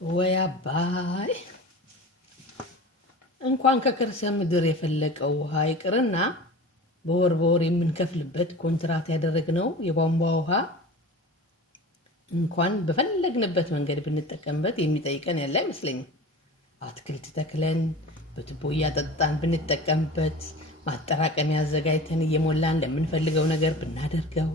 ወይ አባይ እንኳን ከከርሰ ምድር የፈለቀው ውሃ ይቅርና በወር የምንከፍልበት ኮንትራት ያደረግነው የቧንቧ ውሃ እንኳን በፈለግንበት መንገድ ብንጠቀምበት የሚጠይቀን ያለ አይመስለኝም። አትክልት ተክለን በቱቦ እያጠጣን ብንጠቀምበት፣ ማጠራቀሚያ አዘጋጅተን እየሞላን ለምንፈልገው ነገር ብናደርገው፣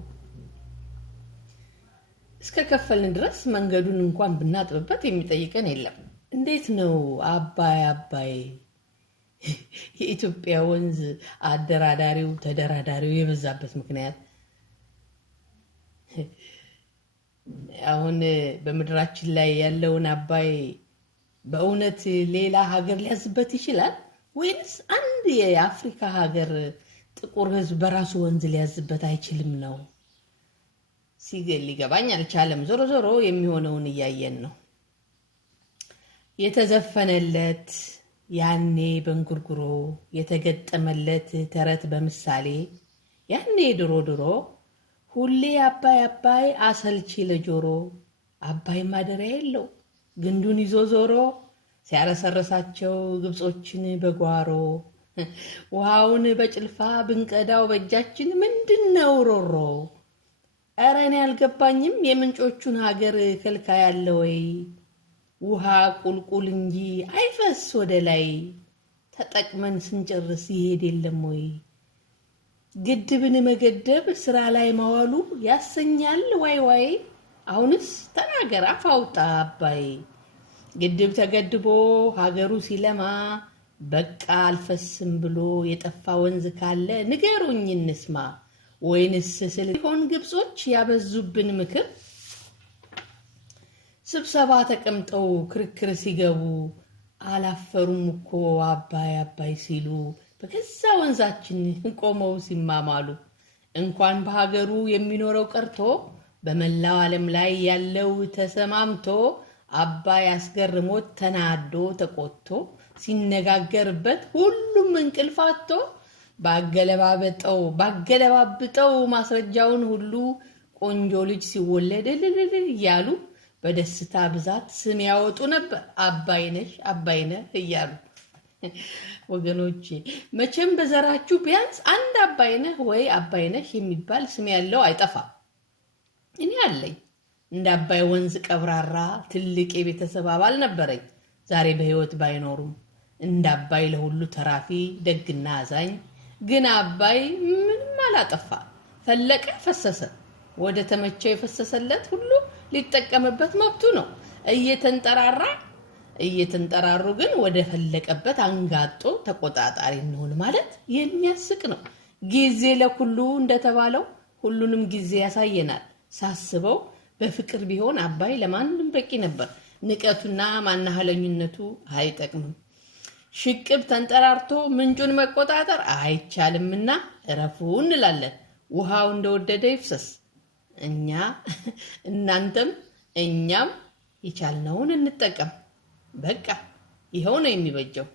እስከ ከፈልን ድረስ መንገዱን እንኳን ብናጥብበት የሚጠይቀን የለም። እንዴት ነው አባይ የኢትዮጵያ ወንዝ አደራዳሪው ተደራዳሪው የበዛበት ምክንያት? አሁን በምድራችን ላይ ያለውን አባይ በእውነት ሌላ ሀገር ሊያዝበት ይችላል ወይስ አንድ የአፍሪካ ሀገር ጥቁር ሕዝብ በራሱ ወንዝ ሊያዝበት አይችልም ነው? ሊገባኝ አልቻለም። ዞሮ የሚሆነውን እያየን ነው። የተዘፈነለት ያኔ በእንጉርጉሮ የተገጠመለት ተረት በምሳሌ ያኔ ድሮ ሁሌ አባይ አሰልቺ ለጆሮ፣ አባይ ማደሪያ የለው ግንዱን ይዞ ዞሮ፣ ሲያረሰርሳቸው ግብጾችን በጓሮ፣ ውሃውን በጭልፋ ብንቀዳው በእጃችን ምንድነው ሮሮ? ኧረ እኔ አልገባኝም የምንጮቹን ሀገር ከልካ ያለ ወይ? ውሃ ቁልቁል እንጂ አይፈስ ወደ ላይ፣ ተጠቅመን ስንጨርስ ይሄድ የለም ወይ? ግድብን መገደብ ስራ ላይ ማዋሉ ያሰኛል ዋይ። አሁንስ ተናገር አፍ አውጣ አባይ። ግድብ ተገድቦ ሀገሩ ሲለማ በቃ አልፈስም ብሎ የጠፋ ወንዝ ካለ ንገሩኝ እንስማ። ወይንስ ስለሆን ግብጾች ያበዙብን ምክር ስብሰባ ተቀምጠው ክርክር ሲገቡ አላፈሩም እኮ አባይ ሲሉ በገዛ ወንዛችን ቆመው ሲማማሉ። እንኳን በሀገሩ የሚኖረው ቀርቶ በመላው ዓለም ላይ ያለው ተሰማምቶ አባይ አስገርሞት ተናዶ ተቆጥቶ ሲነጋገርበት ሁሉም እንቅልፍ አጥቶ ባገለባብጠው ማስረጃውን ሁሉ ቆንጆ ልጅ ሲወለድ እያሉ በደስታ ብዛት ስም ያወጡ ነበር አባይነህ እያሉ። ወገኖቼ መቼም በዘራችሁ ቢያንስ አንድ አባይነህ ወይ አባይነሽ የሚባል ስም ያለው አይጠፋም። እኔ አለኝ። እንደ አባይ ወንዝ ቀብራራ ትልቅ የቤተሰብ አባል ነበረኝ። ዛሬ በሕይወት ባይኖሩም እንደ አባይ ለሁሉ ተራፊ ደግና አዛኝ። ግን አባይ ምንም አላጠፋ፣ ፈለቀ ፈሰሰ። ወደ ተመቸው የፈሰሰለት ሁሉ ሊጠቀምበት መብቱ ነው። እየተንጠራሩ ግን ወደ ፈለቀበት አንጋጦ ተቆጣጣሪ እንሆን ማለት የሚያስቅ ነው። ጊዜ ለኩሉ እንደተባለው ሁሉንም ጊዜ ያሳየናል። ሳስበው በፍቅር ቢሆን አባይ ለማንም በቂ ነበር። ንቀቱና ማናህለኝነቱ አይጠቅምም። ሽቅብ ተንጠራርቶ ምንጩን መቆጣጠር አይቻልምና እረፉ እንላለን። ውሃው እንደወደደ ይፍሰስ። እናንተም እኛም የቻልነውን እንጠቀም። በቃ ይኸው ነው የሚበጀው።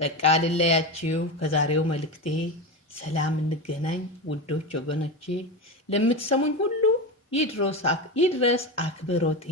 በቃ ልለያችሁ ከዛሬው መልእክቴ። ሰላም እንገናኝ ውዶች ወገኖቼ። ለምትሰሙኝ ሁሉ ይድረስ አክብሮቴ።